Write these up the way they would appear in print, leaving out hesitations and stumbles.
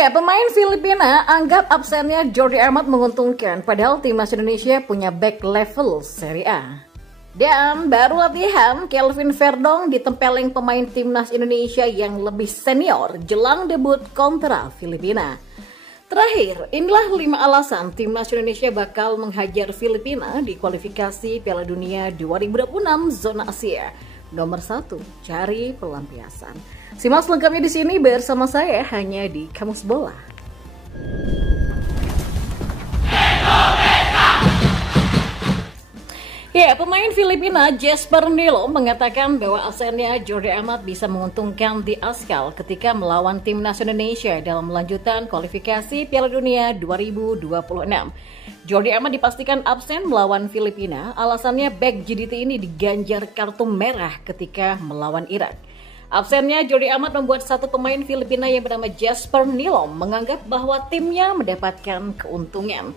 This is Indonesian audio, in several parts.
Ya, pemain Filipina anggap absennya Jordi Amat menguntungkan, padahal timnas Indonesia punya back level Serie A. Dan baru latihan, Kelvin Verdong ditempeleng pemain timnas Indonesia yang lebih senior jelang debut kontra Filipina. Terakhir, inilah 5 alasan timnas Indonesia bakal menghajar Filipina di kualifikasi Piala Dunia 2026 zona Asia. Nomor 1, cari pelampiasan. Simak selengkapnya di sini bersama saya hanya di Kamus Bola. Ya, pemain Filipina Jesper Nilo mengatakan bahwa absennya Jordi Amat bisa menguntungkan di Askal ketika melawan timnas Indonesia dalam lanjutan kualifikasi Piala Dunia 2026. Jordi Amat dipastikan absen melawan Filipina, alasannya bek JDT ini diganjar kartu merah ketika melawan Irak. Absennya Jordi Amat membuat satu pemain Filipina yang bernama Jesper Nilo menganggap bahwa timnya mendapatkan keuntungan.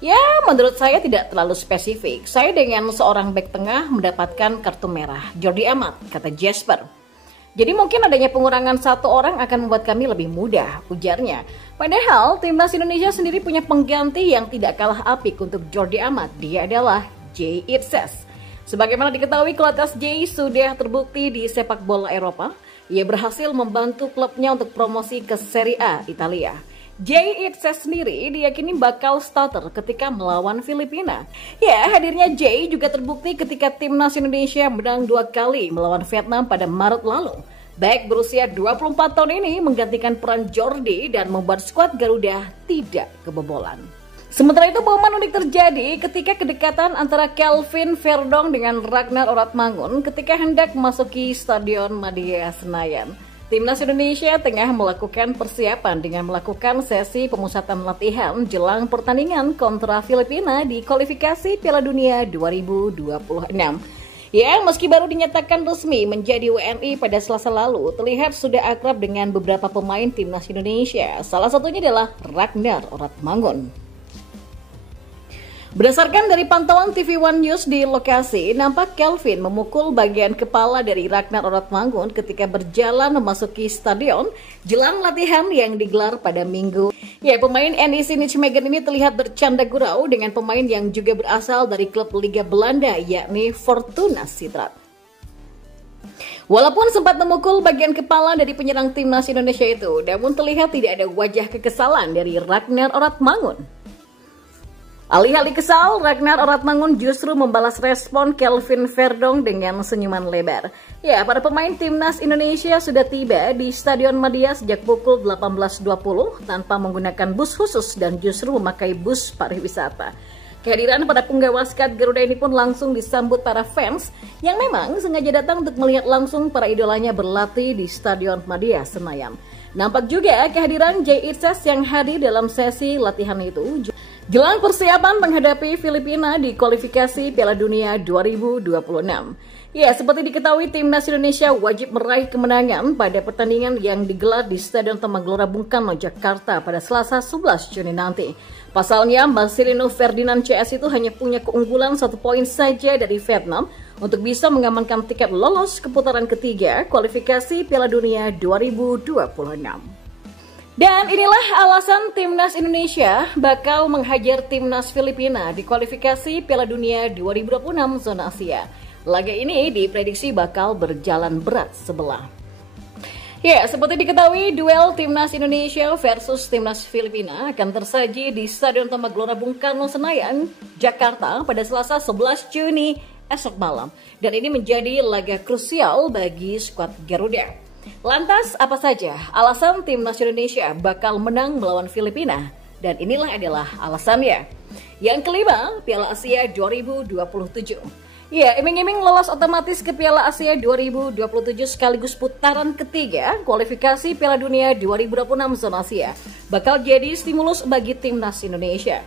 Ya, menurut saya tidak terlalu spesifik. Saya dengan seorang bek tengah mendapatkan kartu merah. Jordi Amat, kata Jesper. Jadi mungkin adanya pengurangan satu orang akan membuat kami lebih mudah, ujarnya. Padahal timnas Indonesia sendiri punya pengganti yang tidak kalah apik untuk Jordi Amat. Dia adalah Jay Itzes. Sebagaimana diketahui, kualitas Jay sudah terbukti di sepak bola Eropa. Ia berhasil membantu klubnya untuk promosi ke Serie A Italia. Jay Itzes sendiri diyakini bakal starter ketika melawan Filipina. Ya, hadirnya Jay juga terbukti ketika timnas Indonesia menang 2 kali melawan Vietnam pada Maret lalu. Bek berusia 24 tahun ini menggantikan peran Jordi dan membuat skuad Garuda tidak kebobolan. Sementara itu, momen unik terjadi ketika kedekatan antara Kelvin Verdong dengan Ragnar Oratmangun ketika hendak memasuki Stadion Madia Senayan. Timnas Indonesia tengah melakukan persiapan dengan melakukan sesi pemusatan latihan jelang pertandingan kontra Filipina di kualifikasi Piala Dunia 2026. Ya, meski baru dinyatakan resmi menjadi WNI pada Selasa lalu, terlihat sudah akrab dengan beberapa pemain timnas Indonesia. Salah satunya adalah Ragnar Oratmangun. Berdasarkan dari pantauan TV One News di lokasi, nampak Kelvin memukul bagian kepala dari Ragnar Oratmangun ketika berjalan memasuki stadion jelang latihan yang digelar pada Minggu. Ya, pemain NEC Nijmegen ini terlihat bercanda gurau dengan pemain yang juga berasal dari klub Liga Belanda, yakni Fortuna Sittard. Walaupun sempat memukul bagian kepala dari penyerang timnas Indonesia itu, namun terlihat tidak ada wajah kekesalan dari Ragnar Oratmangun. Alih-alih kesal, Ragnar Oratmangun justru membalas respon Kelvin Verdong dengan senyuman lebar. Ya, para pemain timnas Indonesia sudah tiba di Stadion Madia sejak pukul 18.20 tanpa menggunakan bus khusus dan justru memakai bus pariwisata. Kehadiran para penggawa skuad Garuda ini pun langsung disambut para fans yang memang sengaja datang untuk melihat langsung para idolanya berlatih di Stadion Madia Senayan. Nampak juga kehadiran Jay Itzes yang hadir dalam sesi latihan itu jelang persiapan menghadapi Filipina di kualifikasi Piala Dunia 2026. Ya, seperti diketahui timnas Indonesia wajib meraih kemenangan pada pertandingan yang digelar di Stadion Tamaglora Bung Karno, Jakarta pada Selasa 11 Juni nanti. Pasalnya, Marcelino Ferdinand CS itu hanya punya keunggulan 1 poin saja dari Vietnam untuk bisa mengamankan tiket lolos ke putaran ketiga kualifikasi Piala Dunia 2026. Dan inilah alasan timnas Indonesia bakal menghajar timnas Filipina di kualifikasi Piala Dunia 2026 zona Asia. Laga ini diprediksi bakal berjalan berat sebelah. Ya, seperti diketahui, duel timnas Indonesia versus timnas Filipina akan tersaji di Stadion Tamaglora Bung Karno Senayan, Jakarta pada Selasa 11 Juni esok malam. Dan ini menjadi laga krusial bagi skuad Garuda. Lantas, apa saja alasan timnas Indonesia bakal menang melawan Filipina? Dan inilah adalah alasannya. Yang kelima, Piala Asia 2027. Ya, iming-iming lolos otomatis ke Piala Asia 2027 sekaligus putaran ketiga kualifikasi Piala Dunia 2026 zona Asia bakal jadi stimulus bagi timnas Indonesia.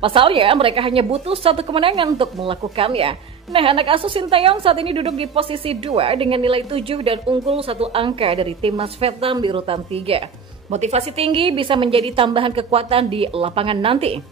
Pasalnya, mereka hanya butuh 1 kemenangan untuk melakukannya. Nah, anak asuh Sintayong saat ini duduk di posisi 2 dengan nilai 7 dan unggul 1 angka dari timnas Vietnam di urutan 3. Motivasi tinggi bisa menjadi tambahan kekuatan di lapangan nanti.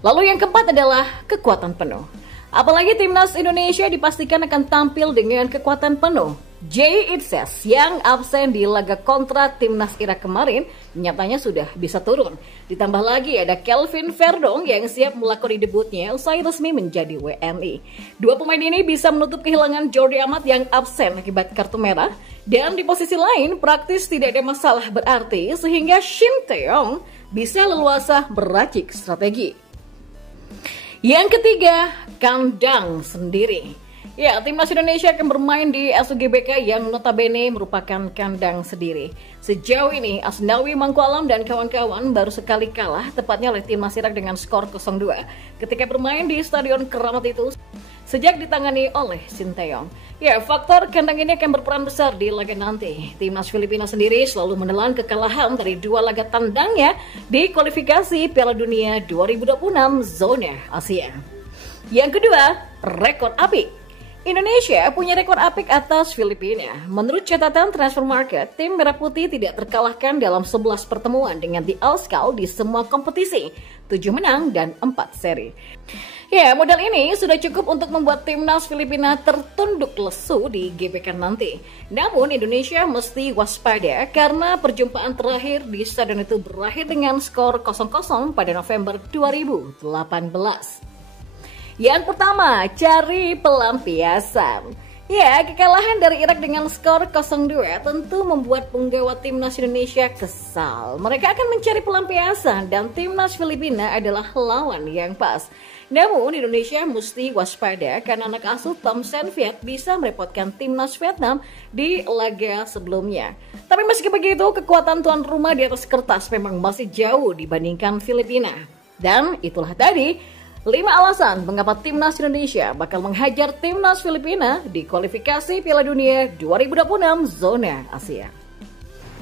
Lalu yang keempat adalah kekuatan penuh. Apalagi timnas Indonesia dipastikan akan tampil dengan kekuatan penuh. Jay Itzes yang absen di laga kontra timnas Irak kemarin nyatanya sudah bisa turun. Ditambah lagi ada Kelvin Verdong yang siap melakoni debutnya usai resmi menjadi WNI. Dua pemain ini bisa menutup kehilangan Jordi Amat yang absen akibat kartu merah. Dan di posisi lain praktis tidak ada masalah berarti sehingga Shin Tae-yong bisa leluasa beracik strategi. Yang ketiga, kandang sendiri. Ya, timnas Indonesia akan bermain di SUGBK yang notabene merupakan kandang sendiri. Sejauh ini, Asnawi Mangku Alam dan kawan-kawan baru sekali kalah, tepatnya oleh timnas Irak dengan skor 0-2 ketika bermain di Stadion Keramat itu sejak ditangani oleh Shin Tae-yong. Ya, faktor kandang ini akan berperan besar di laga nanti. Timnas Filipina sendiri selalu menelan kekalahan dari 2 laga tandangnya di kualifikasi Piala Dunia 2026 zona Asia. Yang kedua, rekor apik. Indonesia punya rekor apik atas Filipina. Menurut catatan Transfer Market, tim Merah Putih tidak terkalahkan dalam 11 pertemuan dengan The Alscal di semua kompetisi, 7 menang dan 4 seri. Ya, modal ini sudah cukup untuk membuat timnas Filipina tertunduk lesu di GBK nanti. Namun Indonesia mesti waspada karena perjumpaan terakhir di stadion itu berakhir dengan skor 0-0 pada November 2018. Yang pertama, cari pelampiasan. Ya, kekalahan dari Irak dengan skor 0-2 tentu membuat penggawa timnas Indonesia kesal. Mereka akan mencari pelampiasan dan timnas Filipina adalah lawan yang pas. Namun Indonesia mesti waspada karena anak asuh Tom Saintfiet bisa merepotkan timnas Vietnam di laga sebelumnya. Tapi meski begitu, kekuatan tuan rumah di atas kertas memang masih jauh dibandingkan Filipina. Dan itulah tadi 5 alasan mengapa timnas Indonesia bakal menghajar timnas Filipina di kualifikasi Piala Dunia 2026 zona Asia.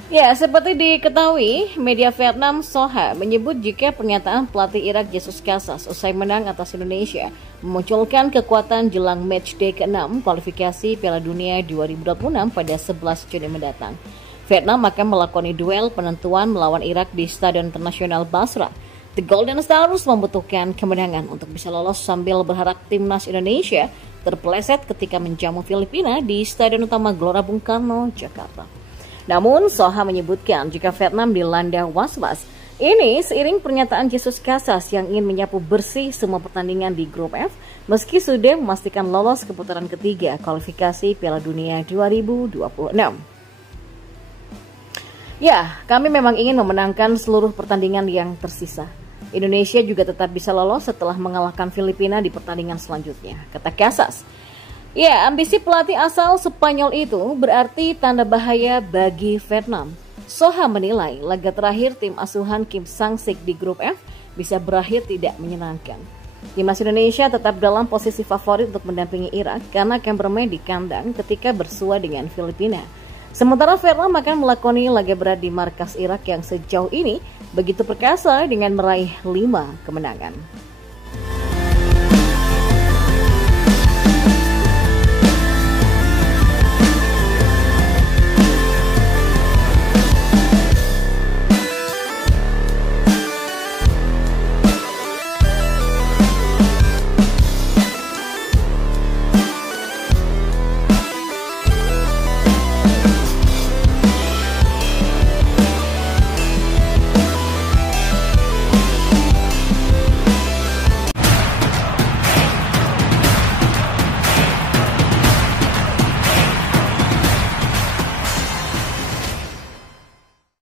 Ya, seperti diketahui, media Vietnam Soha menyebut jika pernyataan pelatih Irak Jesus Casas usai menang atas Indonesia memunculkan kekuatan jelang matchday ke-6 kualifikasi Piala Dunia 2026 pada 11 Juni mendatang. Vietnam akan melakoni duel penentuan melawan Irak di Stadion Internasional Basra. The Golden Stars membutuhkan kemenangan untuk bisa lolos sambil berharap timnas Indonesia terpeleset ketika menjamu Filipina di Stadion Utama Gelora Bung Karno, Jakarta. Namun, Soha menyebutkan jika Vietnam dilanda was-was, ini seiring pernyataan Jesus Casas yang ingin menyapu bersih semua pertandingan di grup F, meski sudah memastikan lolos ke putaran ketiga kualifikasi Piala Dunia 2026. Ya, kami memang ingin memenangkan seluruh pertandingan yang tersisa. Indonesia juga tetap bisa lolos setelah mengalahkan Filipina di pertandingan selanjutnya, kata Casas. Ya, ambisi pelatih asal Spanyol itu berarti tanda bahaya bagi Vietnam. Soha menilai laga terakhir tim asuhan Kim Sang-sik di grup F bisa berakhir tidak menyenangkan. Timnas Indonesia tetap dalam posisi favorit untuk mendampingi Irak karena akan bermain di kandang ketika bersua dengan Filipina. Sementara Vietnam akan melakoni laga berat di markas Irak yang sejauh ini begitu perkasa dengan meraih 5 kemenangan.